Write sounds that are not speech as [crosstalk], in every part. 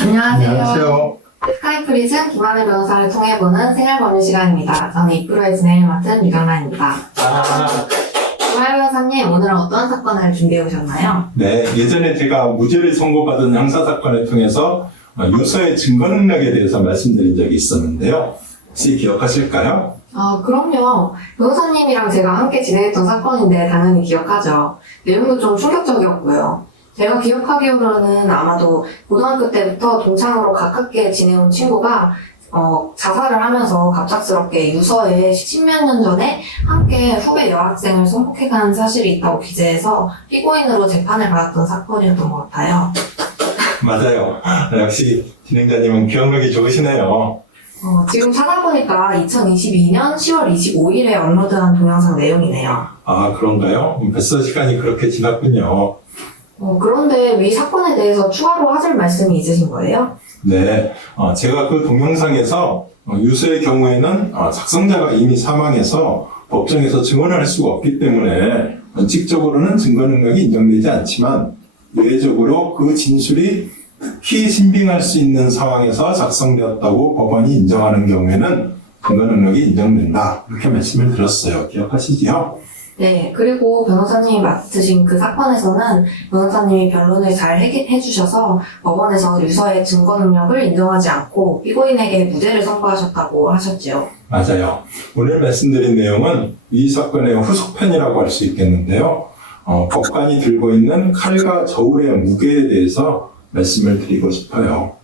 안녕하세요. 스카이프리즌 김하늘 변호사를 통해 보는 생활 법률 시간입니다. 저는 이프로의 진행을 맡은 유경란입니다. 아, 김하늘 변호사님, 오늘은 어떤 사건을 준비해 오셨나요? 네. 예전에 제가 무죄를 선고받은 형사 사건을 통해서 어, 유서의 증거 능력에 대해서 말씀드린 적이 있었는데요. 혹시 기억하실까요? 아, 그럼요. 변호사님이랑 제가 함께 진행했던 사건인데 당연히 기억하죠. 내용도 좀 충격적이었고요. 제가 기억하기로는 아마도 고등학교 때부터 동창으로 가깝게 지내온 친구가 어, 자살을 하면서 갑작스럽게 유서에 십몇 년 전에 함께 후배 여학생을 성폭행한 사실이 있다고 기재해서 피고인으로 재판을 받았던 사건이었던 것 같아요. 맞아요. 역시 진행자님은 기억력이 좋으시네요. 어, 지금 찾아보니까 2022년 10월 25일에 업로드한 동영상 내용이네요. 아, 그런가요? 벌써 시간이 그렇게 지났군요. 어, 그런데 위 사건에 대해서 추가로 하실 말씀이 있으신 거예요? 네. 어, 제가 그 동영상에서 어, 유서의 경우에는 어, 작성자가 이미 사망해서 법정에서 증언을 할 수가 없기 때문에 원칙적으로는 증거 능력이 인정되지 않지만 예외적으로 그 진술이 특히 신빙할 수 있는 상황에서 작성되었다고 법원이 인정하는 경우에는 증거 능력이 인정된다. 이렇게 말씀을 드렸어요. 기억하시지요? 네, 그리고 변호사님이 맡으신 그 사건에서는 변호사님이 변론을 잘 해, 해주셔서 법원에서 유서의 증거 능력을 인정하지 않고 피고인에게 무죄를 선고하셨다고 하셨지요. 맞아요. 오늘 말씀드린 내용은 이 사건의 후속편이라고 할 수 있겠는데요. 어, 법관이 들고 있는 칼과 저울의 무게에 대해서 말씀을 드리고 싶어요.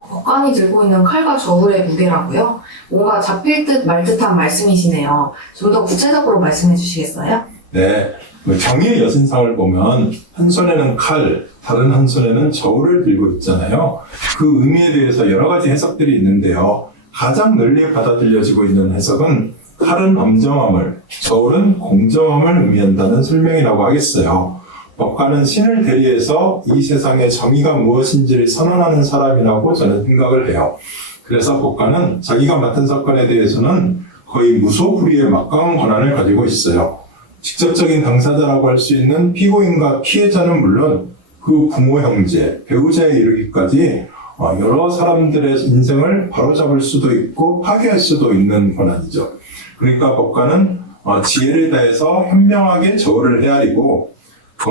법관이 들고 있는 칼과 저울의 무게라고요? 뭔가 잡힐 듯 말 듯한 말씀이시네요. 좀 더 구체적으로 말씀해 주시겠어요? 네. 그 정의의 여신상을 보면 한 손에는 칼, 다른 한 손에는 저울을 들고 있잖아요. 그 의미에 대해서 여러 가지 해석들이 있는데요. 가장 널리 받아들여지고 있는 해석은 칼은 엄정함을, 저울은 공정함을 의미한다는 설명이라고 하겠어요. 법관은 신을 대리해서 이 세상의 정의가 무엇인지를 선언하는 사람이라고 저는 생각을 해요. 그래서 법관은 자기가 맡은 사건에 대해서는 거의 무소불위의 막강한 권한을 가지고 있어요. 직접적인 당사자라고 할 수 있는 피고인과 피해자는 물론 그 부모, 형제, 배우자에 이르기까지 어, 여러 사람들의 인생을 바로잡을 수도 있고 파괴할 수도 있는 권한이죠. 그러니까 법관은 어, 지혜를 다해서 현명하게 저울을 헤아리고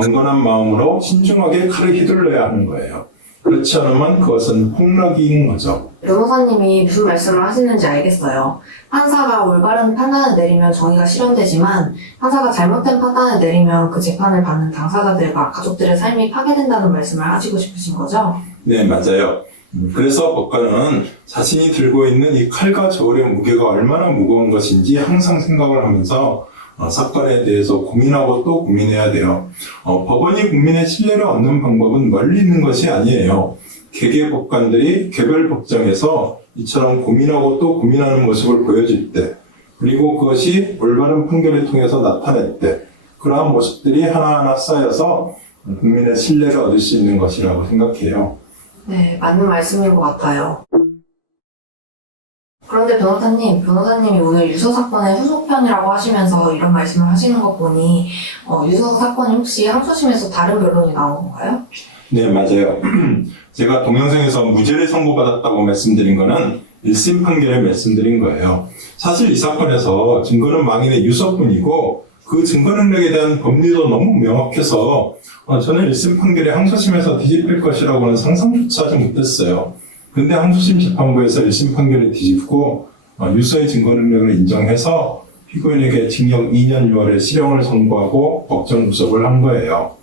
건건한 마음으로 신중하게 칼을 휘둘러야 하는 거예요. 그렇지 않으면 그것은 폭력인 거죠. 변호사님이 무슨 말씀을 하시는지 알겠어요. 판사가 올바른 판단을 내리면 정의가 실현되지만 판사가 잘못된 판단을 내리면 그 재판을 받는 당사자들과 가족들의 삶이 파괴된다는 말씀을 하시고 싶으신 거죠? 네, 맞아요. 음, 그래서 법관은 자신이 들고 있는 이 칼과 저울의 무게가 얼마나 무거운 것인지 항상 생각을 하면서 어, 사건에 대해서 고민하고 또 고민해야 돼요. 어, 법원이 국민의 신뢰를 얻는 방법은 멀리 있는 것이 아니에요. 개개 법관들이 개별 법정에서 이처럼 고민하고 또 고민하는 모습을 보여줄 때, 그리고 그것이 올바른 판결을 통해서 나타낼 때, 그러한 모습들이 하나하나 쌓여서 국민의 신뢰를 얻을 수 있는 것이라고 생각해요. 네, 맞는 말씀인 것 같아요. 그런데 변호사님, 변호사님이 오늘 유서 사건의 후속편이라고 하시면서 이런 말씀을 하시는 것 보니 어, 유서 사건이 혹시 항소심에서 다른 변론이 나온 건가요? 네, 맞아요. [clears throat] 제가 동영상에서 무죄를 선고받았다고 말씀드린 거는 1심 판결을 말씀드린 거예요. 사실 이 사건에서 증거는 망인의 유서뿐이고 그 증거 능력에 대한 법리도 너무 명확해서 어, 저는 1심 판결이 항소심에서 뒤집힐 것이라고는 상상조차 하지 못했어요. 근데 항소심 재판부에서 1심 판결을 뒤집고 어, 유서의 증거 능력을 인정해서 피고인에게 징역 2년 6월에 실형을 선고하고 법정 구속을 한 거예요.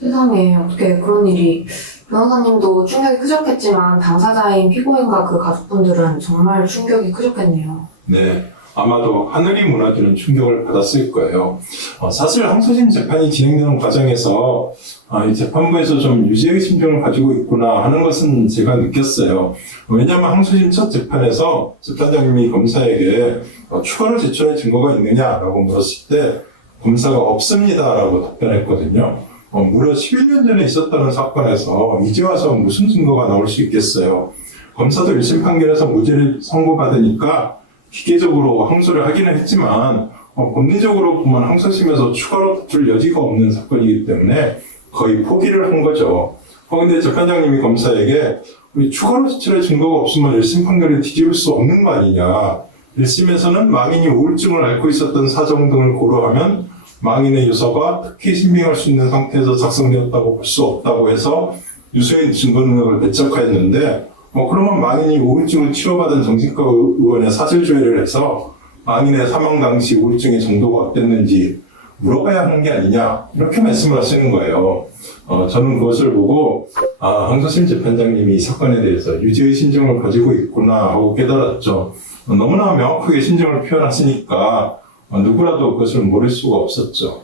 세상에 어떻게 그런 일이 변호사님도 충격이 크셨겠지만 당사자인 피고인과 그 가족분들은 정말 충격이 크셨겠네요. 네. 아마도 하늘이 무너지는 충격을 받았을 거예요. 어, 사실 항소심 재판이 진행되는 과정에서 아, 이 재판부에서 좀 유죄의 심정을 가지고 있구나 하는 것은 제가 느꼈어요. 왜냐하면 항소심 첫 재판에서 재판장님이 검사에게 어, 추가로 제출할 증거가 있느냐라고 물었을 때 검사가 없습니다라고 답변했거든요. 어, 무려 11년 전에 있었다는 사건에서 이제 와서 무슨 증거가 나올 수 있겠어요. 검사도 1심 판결에서 무죄를 선고받으니까 기계적으로 항소를 하기는 했지만 어, 법리적으로 보면 항소심에서 추가로 줄 여지가 없는 사건이기 때문에 거의 포기를 한 거죠. 어, 근데 재판장님이 검사에게 우리 추가로 제출할 증거가 없으면 1심 판결을 뒤집을 수 없는 거 아니냐. 1심에서는 망인이 우울증을 앓고 있었던 사정 등을 고려하면 망인의 유서가 특히 신빙할 수 있는 상태에서 작성되었다고 볼 수 없다고 해서 유서의 증거 능력을 배척하였는데 뭐 그러면 망인이 우울증을 치료받은 정신과 의원의 사실 조회를 해서 망인의 사망 당시 우울증의 정도가 어땠는지 물어봐야 하는 게 아니냐 이렇게 말씀을 하시는 거예요. 어, 저는 그것을 보고 아 항소심 재판장님이 이 사건에 대해서 유죄의 신정을 가지고 있구나 하고 깨달았죠. 어, 너무나 명확하게 신정을 표현하시니까 어, 누구라도 그것을 모를 수가 없었죠.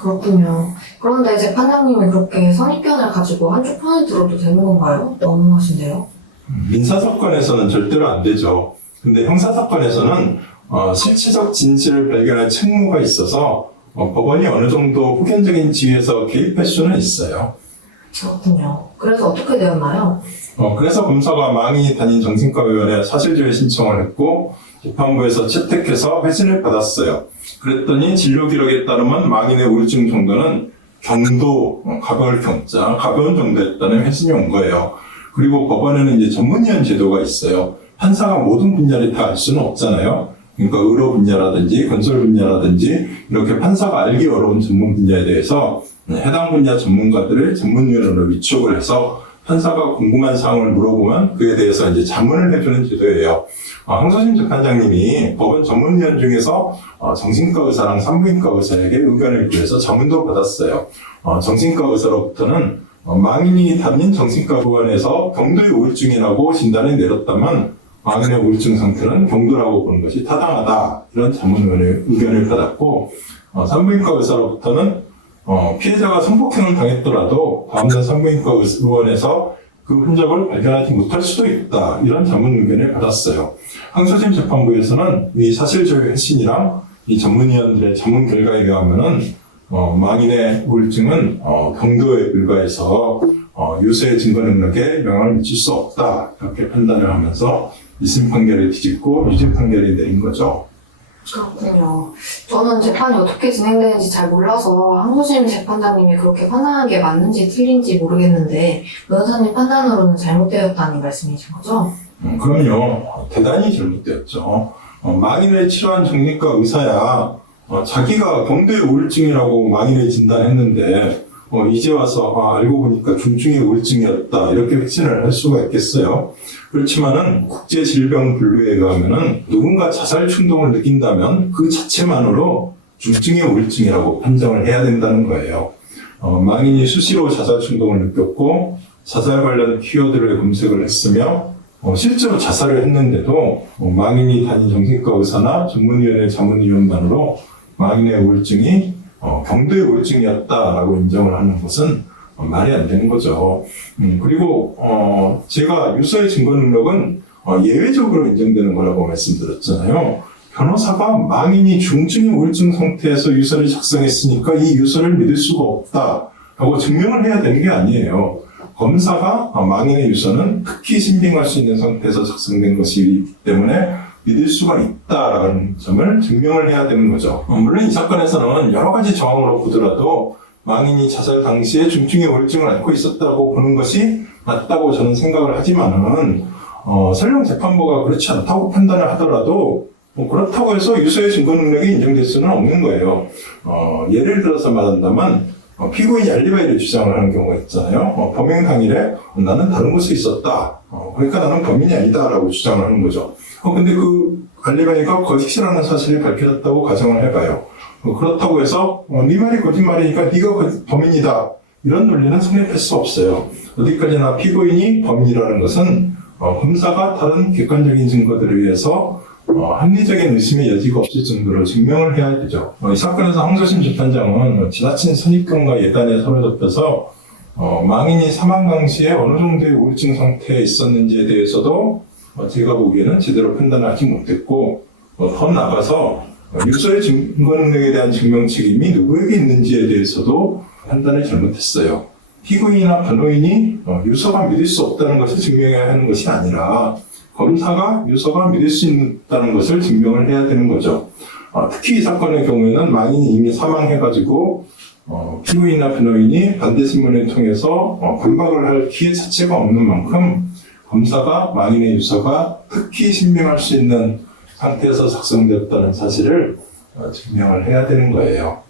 그렇군요. 그런데 재판장님이 그렇게 선입견을 가지고 한쪽 편을 들어도 되는 건가요? 너무하신데요. 민사 사건에서는 절대로 안 되죠. 근데 형사 사건에서는 어, 실체적 진실을 발견할 책무가 있어서 어, 법원이 어느 정도 후견적인 지위에서 개입할 수는 있어요. 그렇군요. 그래서 어떻게 되었나요? 어, 그래서 검사가 망인이 다닌 정신과 의원에 사실조회 신청을 했고 재판부에서 채택해서 회신을 받았어요. 그랬더니 진료 기록에 따르면 망인의 우울증 정도는 경도, 어, 가벼울 경자, 가벼운 정도였다는 회신이 온 거예요. 그리고 법원에는 이제 전문위원 제도가 있어요. 판사가 모든 분야를 다 알 수는 없잖아요. 그러니까 의료 분야라든지 건설 분야라든지 이렇게 판사가 알기 어려운 전문 분야에 대해서 해당 분야 전문가들을 전문위원으로 위촉을 해서 판사가 궁금한 사항을 물어보면 그에 대해서 이제 자문을 해주는 제도예요. 어, 항소심 재판장님이 법원 전문위원 중에서 어, 정신과 의사랑 산부인과 의사에게 의견을 구해서 자문도 받았어요. 어, 정신과 의사로부터는 어, 망인이 다닌 정신과 의원에서 경도의 우울증이라고 진단을 내렸다면 망인의 우울증 상태는 경도라고 보는 것이 타당하다 이런 자문위원의 의견을 받았고 어, 산부인과 의사로부터는 어, 피해자가 성폭행을 당했더라도 다음날 산부인과 의- 의원에서 그 흔적을 발견하지 못할 수도 있다 이런 자문 의견을 받았어요. 항소심 재판부에서는 이 사실조회 회신이랑 이 전문위원들의 자문 결과에 의하면은 어, 망인의 우울증은 어, 경도에 불과해서 어, 유서의 증거 능력에 영향을 미칠 수 없다 이렇게 판단을 하면서 2심 판결을 뒤집고 유죄 판결이 내린 거죠. 그렇군요. 저는 재판이 어떻게 진행되는지 잘 몰라서 항소심 재판장님이 그렇게 판단한 게 맞는지 틀린지 모르겠는데 변호사님 판단으로는 잘못되었다는 말씀이신 거죠? 음, 그럼요. 대단히 잘못되었죠. 어, 망인을 치료한 정신과 의사야 어, 자기가 경도의 우울증이라고 망인을 진단했는데 어, 이제 와서 아, 알고 보니까 중증의 우울증이었다 이렇게 확신을 할 수가 있겠어요. 그렇지만은 국제 질병 분류에 의하면은 누군가 자살 충동을 느낀다면 그 자체만으로 중증의 우울증이라고 판정을 해야 된다는 거예요. 어, 망인이 수시로 자살 충동을 느꼈고 자살 관련 키워드를 검색을 했으며 어, 실제로 자살을 했는데도 어, 망인이 다닌 정신과 의사나 전문위원회 자문위원만으로 망인의 우울증이 어, 경도의 우울증이었다라고 인정을 하는 것은 어, 말이 안 되는 거죠. 음, 그리고 어, 제가 유서의 증거 능력은 어, 예외적으로 인정되는 거라고 말씀드렸잖아요. 변호사가 망인이 중증의 우울증 상태에서 유서를 작성했으니까 이 유서를 믿을 수가 없다라고 증명을 해야 되는 게 아니에요. 검사가 어, 망인의 유서는 특히 신빙할 수 있는 상태에서 작성된 것이기 때문에 믿을 수가 있다라는 점을 증명을 해야 되는 거죠. 어, 물론 이 사건에서는 여러 가지 정황으로 보더라도 망인이 자살 당시에 중증의 우울증을 앓고 있었다고 보는 것이 맞다고 저는 생각을 하지만은 어, 설령 재판부가 그렇지 않다고 판단을 하더라도 뭐 그렇다고 해서 유서의 증거 능력이 인정될 수는 없는 거예요. 어, 예를 들어서 말한다면 어, 피고인이 알리바이를 주장을 하는 경우가 있잖아요. 어, 범행 당일에 어, 나는 다른 곳에 있었다. 어, 그러니까 나는 범인이 아니다라고 주장을 하는 거죠. 어, 근데 그 알리바이가 거짓이라는 사실이 밝혀졌다고 가정을 해봐요. 어, 그렇다고 해서 어, 네 말이 거짓말이니까 네가 거- 범인이다. 이런 논리는 성립할 수 없어요. 어디까지나 피고인이 범인이라는 것은 어, 검사가 다른 객관적인 증거들에 의해서 어, 합리적인 의심의 여지가 없을 정도로 증명을 해야 되죠. 어, 이 사건에서 항소심 재판장은 어, 지나친 선입견과 예단에 사로잡혀서 어, 망인이 사망 당시에 어느 정도의 우울증 상태에 있었는지에 대해서도 어, 제가 보기에는 제대로 판단하지 못했고 어, 더 나아가서 어, 유서의 증거 능력에 대한 증명 책임이 누구에게 있는지에 대해서도 판단을 잘못했어요. 피고인이나 변호인이 어, 유서가 믿을 수 없다는 것을 증명해야 하는 것이 아니라 검사가 유서가 믿을 수 있다는 것을 증명을 해야 되는 거죠. 어, 특히 이 사건의 경우에는 망인이 이미 사망해가지고 어, 피고인이나 변호인이 반대 신문을 통해서 어, 반박을 할 기회 자체가 없는 만큼 검사가 망인의 유서가 특히 신명할 수 있는 상태에서 작성되었다는 사실을 어, 증명을 해야 되는 거예요.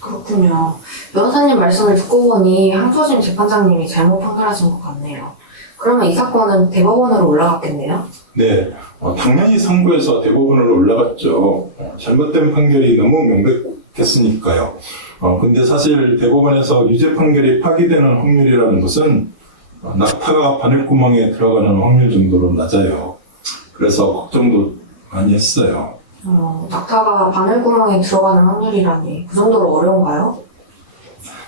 그렇군요. 변호사님 말씀을 듣고 보니 항소심 재판장님이 잘못 판결하신 것 같네요. 그러면 이 사건은 대법원으로 올라갔겠네요? 네, 어, 당연히 상부에서 대법원으로 올라갔죠. 어, 잘못된 판결이 너무 명백했으니까요. 어, 근데 사실 대법원에서 유죄 판결이 파기되는 확률이라는 것은 어, 낙타가 바늘구멍에 들어가는 확률 정도로 낮아요. 그래서 걱정도 많이 했어요. 어, 낙타가 바늘구멍에 들어가는 확률이라니 그 정도로 어려운가요?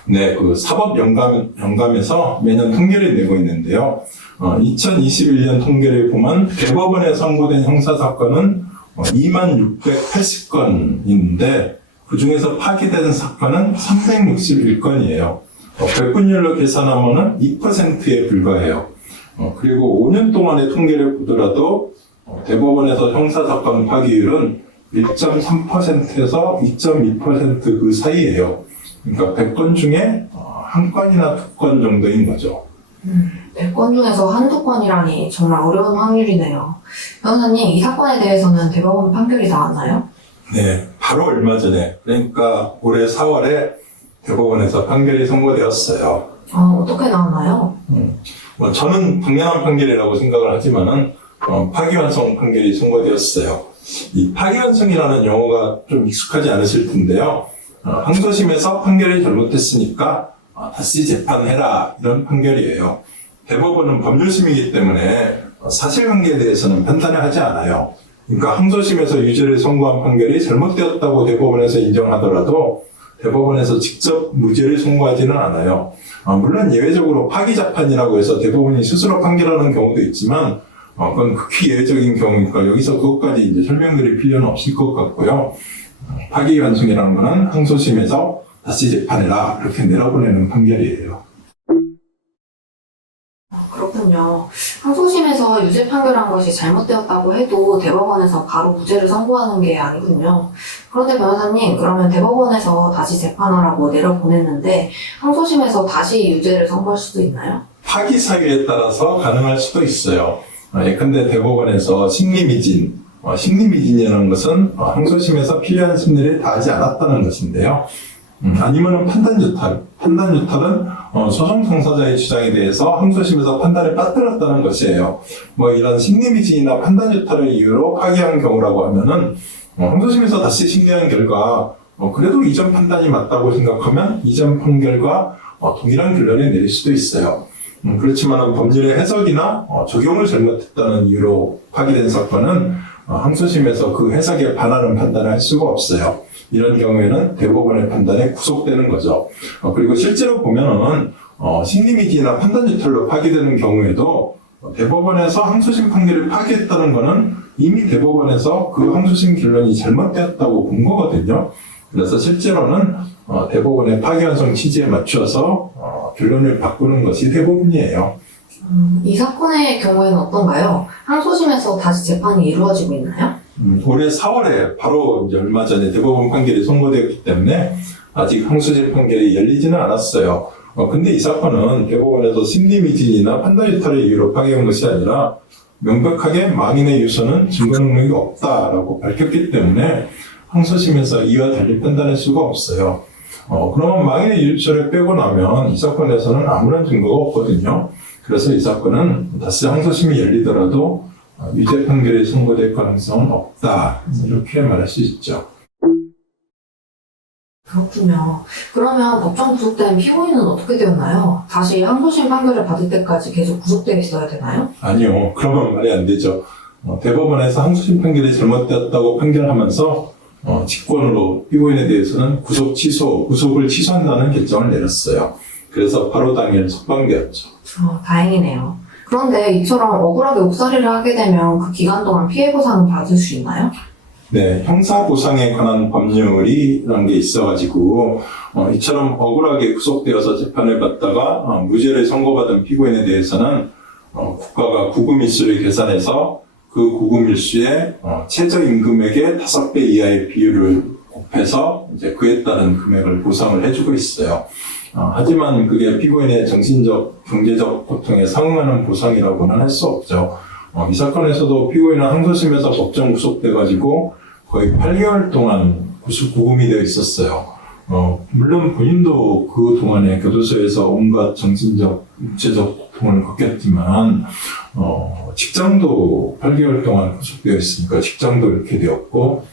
네, 그 사법 영감, 영감에서 매년 통계를 내고 있는데요. 어, 2021년 통계를 보면 대법원에 선고된 형사사건은 어, 2680건인데 그 중에서 파기된 사건은 361건이에요. 어, 백분율로 계산하면 2%에 불과해요. 어, 그리고 5년 동안의 통계를 보더라도 어, 대법원에서 형사사건 파기율은 1.3%에서 2.2%그 사이예요. 그러니까 100건 중에 어, 한 건이나 두 건 정도인 거죠. 100건 중에서 한두 건이라니 정말 어려운 확률이네요. 변호사님, 이 사건에 대해서는 대법원 판결이 나왔나요? 네, 바로 얼마 전에 그러니까 올해 4월에 대법원에서 판결이 선고되었어요. 어, 어떻게 나왔나요? 뭐 저는 당연한 판결이라고 생각을 하지만은 어, 파기환송 판결이 선고되었어요. 이 파기환송이라는 용어가 좀 익숙하지 않으실 텐데요. 어, 항소심에서 판결이 잘못됐으니까 어, 다시 재판해라 이런 판결이에요. 대법원은 법률심이기 때문에 어, 사실관계에 대해서는 판단을 하지 않아요. 그러니까 항소심에서 유죄를 선고한 판결이 잘못되었다고 대법원에서 인정하더라도 대법원에서 직접 무죄를 선고하지는 않아요. 어, 물론 예외적으로 파기자판이라고 해서 대법원이 스스로 판결하는 경우도 있지만 어, 그건 극히 예외적인 경우니까 여기서 그것까지 이제 설명드릴 필요는 없을 것 같고요. 어, 파기환송이라는 거는 항소심에서 다시 재판해라 이렇게 내려보내는 판결이에요. 그렇군요. 항소심에서 유죄 판결한 것이 잘못되었다고 해도 대법원에서 바로 무죄를 선고하는 게 아니군요. 그런데 변호사님, 그러면 대법원에서 다시 재판하라고 내려보냈는데 항소심에서 다시 유죄를 선고할 수도 있나요? 파기 사유에 따라서 가능할 수도 있어요. 어, 예컨대 대법원에서 심리 미진, 어, 심리 미진이라는 것은 어, 항소심에서 필요한 심리를 다하지 않았다는 것인데요. 음, 아니면은 판단 유탈. 판단 유탈은 어, 소송 당사자의 주장에 대해서 항소심에서 판단을 빠뜨렸다는 것이에요. 뭐 이런 심리 미진이나 판단 유탈을 이유로 파기한 경우라고 하면은 어, 항소심에서 다시 심리한 결과 어, 그래도 이전 판단이 맞다고 생각하면 이전 판결과 어, 동일한 결론을 내릴 수도 있어요. 음, 그렇지만 법률의 해석이나 어, 적용을 잘못했다는 이유로 파기된 사건은 어, 항소심에서 그 해석에 반하는 판단을 할 수가 없어요. 이런 경우에는 대법원의 판단에 구속되는 거죠. 어, 그리고 실제로 보면은 어, 심리미지나 판단유탈로 파기되는 경우에도 어, 대법원에서 항소심 판결을 파기했다는 것은 이미 대법원에서 그 항소심 결론이 잘못되었다고 본 거거든요. 그래서 실제로는 어, 대법원의 파기환송 취지에 맞춰서 어, 결론을 바꾸는 것이 대부분이에요. 음, 이 사건의 경우에는 어떤가요? 항소심에서 다시 재판이 이루어지고 있나요? 음, 올해 4월에 바로 이제 얼마 전에 대법원 판결이 선고되었기 때문에 아직 항소심 판결이 열리지는 않았어요. 어, 근데 이 사건은 대법원에서 심리 미진이나 판단유탈의 이유로 파기한 것이 아니라 명백하게 망인의 유서는 증거 능력이 없다라고 밝혔기 때문에 항소심에서 이와 달리 판단할 수가 없어요. 어, 그러면 망인의 유서를 빼고 나면 이 사건에서는 아무런 증거가 없거든요. 그래서 이 사건은 다시 항소심이 열리더라도 어, 유죄 판결이 선고될 가능성은 없다. 이렇게 말할 수 있죠. 그렇군요. 그러면 법정 구속된 피고인은 어떻게 되었나요? 다시 항소심 판결을 받을 때까지 계속 구속되어 있어야 되나요? 아니요. 그러면 말이 안 되죠. 어, 대법원에서 항소심 판결이 잘못되었다고 판결하면서 어, 직권으로 피고인에 대해서는 구속 취소, 구속을 취소한다는 결정을 내렸어요. 그래서 바로 당일 석방되었죠. 어, 다행이네요. 그런데 이처럼 억울하게 옥살이를 하게 되면 그 기간 동안 피해 보상을 받을 수 있나요? 네, 형사 보상에 관한 법률이라는 게 있어가지고, 어, 이처럼 억울하게 구속되어서 재판을 받다가 어, 무죄를 선고받은 피고인에 대해서는 어, 국가가 구금일수를 계산해서 그 구금일수의 어, 최저임금액의 5배 이하의 비율을 곱해서 이제 그에 따른 금액을 보상을 해주고 있어요. 어, 하지만 그게 피고인의 정신적, 경제적 고통에 상응하는 보상이라고는 할 수 없죠. 어, 이 사건에서도 피고인은 항소심에서 법정 구속돼가지고 거의 8개월 동안 구속 구금이 되어 있었어요. 어, 물론 본인도 그 동안에 교도소에서 온갖 정신적, 육체적 고통을 겪었지만, 어, 직장도 8개월 동안 구속되어 있으니까 직장도 이렇게 되었고,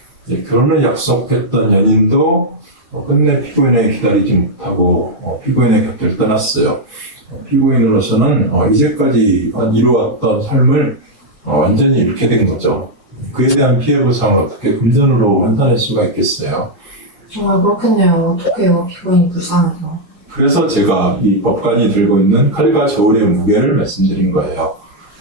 결혼을 약속했던 연인도 어, 끝내 피고인에게 기다리지 못하고 어, 피고인의 곁을 떠났어요. 어, 피고인으로서는 어, 이제까지 이루어왔던 삶을 어, 완전히 잃게 된 거죠. 그에 대한 피해 보상을 어떻게 금전으로 환산할 수가 있겠어요. 정말 그렇겠네요. 어떡해요. 피고인이 불쌍해서. 그래서 제가 이 법관이 들고 있는 칼과 저울의 무게를 말씀드린 거예요.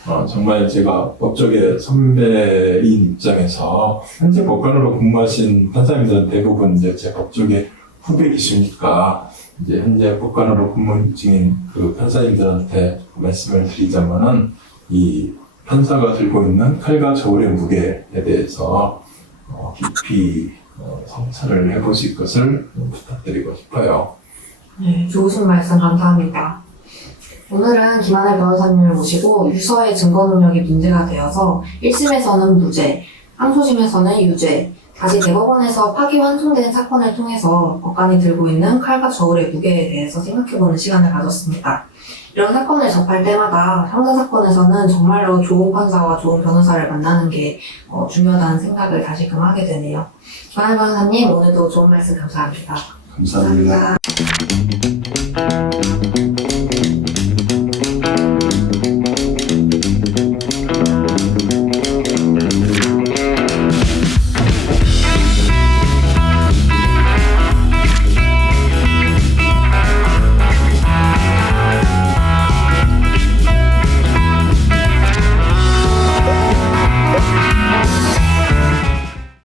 어, 정말 제가 법조계 선배인 입장에서 현재 법관으로 근무하신 판사님들은 대부분 이제 제 법조계 후배이시니까 이제 현재 법관으로 근무 중인 그 판사님들한테 말씀을 드리자면은 이 판사가 들고 있는 칼과 저울의 무게에 대해서 어, 깊이 어, 성찰을 해보실 것을 부탁드리고 싶어요. 네, 좋으신 말씀 감사합니다. 오늘은 김하늘 변호사님을 모시고 유서의 증거 능력이 문제가 되어서 1심에서는 무죄, 항소심에서는 유죄, 다시 대법원에서 파기환송된 사건을 통해서 법관이 들고 있는 칼과 저울의 무게에 대해서 생각해보는 시간을 가졌습니다. 이런 사건을 접할 때마다 형사사건에서는 정말로 좋은 판사와 좋은 변호사를 만나는 게 어, 중요하다는 생각을 다시금 하게 되네요. 김하늘 변호사님 오늘도 좋은 말씀 감사합니다. 감사합니다. 감사합니다.